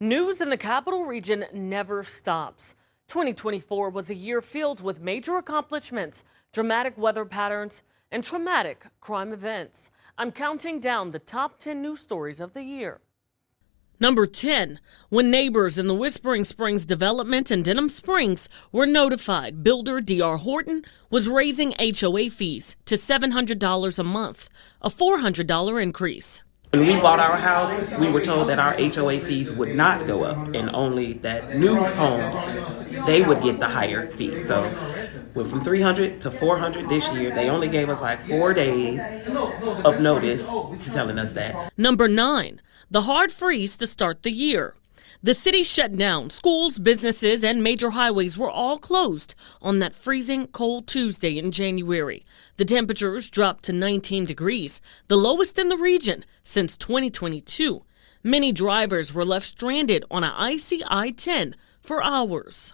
News in the capital region never stops. 2024 was a year filled with major accomplishments, dramatic weather patterns, and traumatic crime events. I'm counting down the top 10 news stories of the year. Number 10, when neighbors in the Whispering Springs development in Denham Springs were notified builder D.R. Horton was raising HOA fees to $700 a month, a $400 increase. When we bought our house, we were told that our HOA fees would not go up and only that new homes, they would get the higher fee. So went from $300 to $400 this year. They only gave us like 4 days of notice to telling us that. Number 9, the hard freeze to start the year. The city shut down. Schools, businesses, and major highways were all closed on that freezing cold Tuesday in January. The temperatures dropped to 19 degrees, the lowest in the region since 2022. Many drivers were left stranded on an icy I-10 for hours.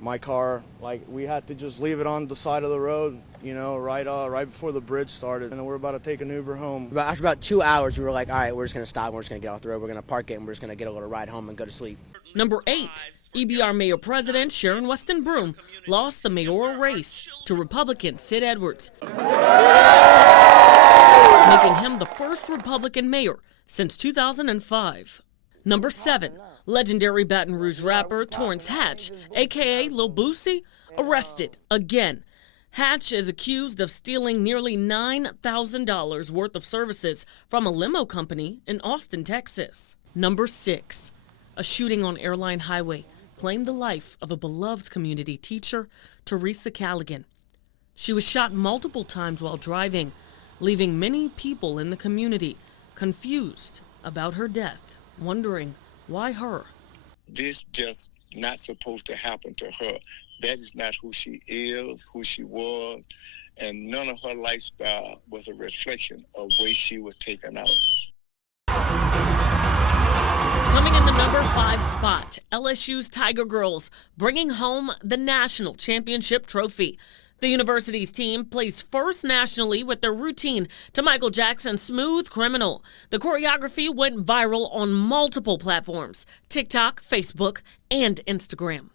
My car, we had to just leave it on the side of the road, right before the bridge started, and we're about to take an Uber home. After about 2 hours, we were like, all right, we're just going to stop, we're just going to get off the road, we're going to park it, and we're just going to get a little ride home and go to sleep. Number 8, EBR Mayor President Sharon Weston Broome lost the mayoral race to Republican Sid Edwards, making him the first Republican mayor since 2005. Number 7, legendary Baton Rouge rapper Torrance Hatch, a.k.a. Lil Boosie, arrested again. Hatch is accused of stealing nearly $9,000 worth of services from a limo company in Austin, Texas. Number 6, a shooting on Airline Highway claimed the life of a beloved community teacher, Teresa Callaghan. She was shot multiple times while driving, leaving many people in the community confused about her death, wondering why her. This just not supposed to happen to her. That is not who she is, who she was, and none of her lifestyle was a reflection of the way she was taken out. Coming in the number 5 spot, LSU's Tiger Girls bringing home the national championship trophy. The university's team placed first nationally with their routine to Michael Jackson's Smooth Criminal. The choreography went viral on multiple platforms, TikTok, Facebook, and Instagram.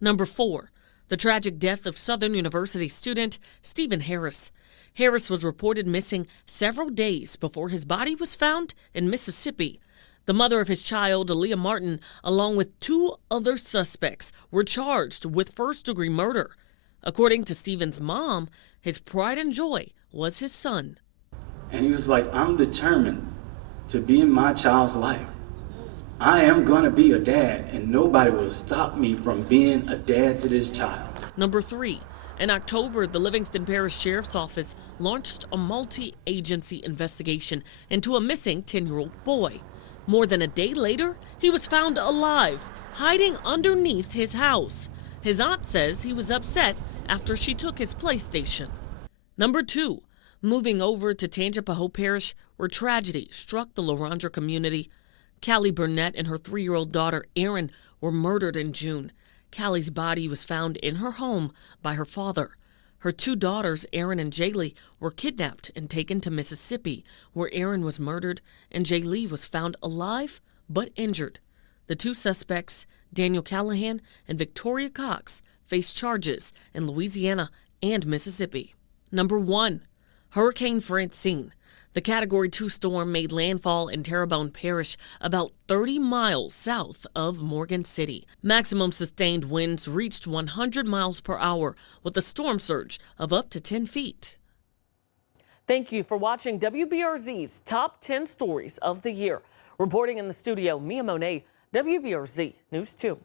Number 4, the tragic death of Southern University student Stephen Harris. Harris was reported missing several days before his body was found in Mississippi. The mother of his child, Aaliyah Martin, along with 2 other suspects, were charged with first-degree murder. According to Stephen's mom, his pride and joy was his son. And he was like, I'm determined to be in my child's life. I am going to be a dad, and nobody will stop me from being a dad to this child. Number 3, in October, the Livingston Parish Sheriff's Office launched a multi-agency investigation into a missing 10-year-old boy. More than a day later, he was found alive, hiding underneath his house. His aunt says he was upset after she took his PlayStation. Number 2, moving over to Tangipahoa Parish, where tragedy struck the Loranger community. Callie Burnett and her 3-year-old daughter, Erin, were murdered in June. Callie's body was found in her home by her father. Her 2 daughters, Erin and Jaylee, were kidnapped and taken to Mississippi, where Erin was murdered and Jaylee was found alive but injured. The 2 suspects, Daniel Callahan and Victoria Cox, face charges in Louisiana and Mississippi. Number 1, Hurricane Francine. The Category 2 storm made landfall in Terrebonne Parish, about 30 miles south of Morgan City. Maximum sustained winds reached 100 miles per hour with a storm surge of up to 10 feet. Thank you for watching WBRZ's Top 10 Stories of the Year. Reporting in the studio, Mia Monet, WBRZ News 2.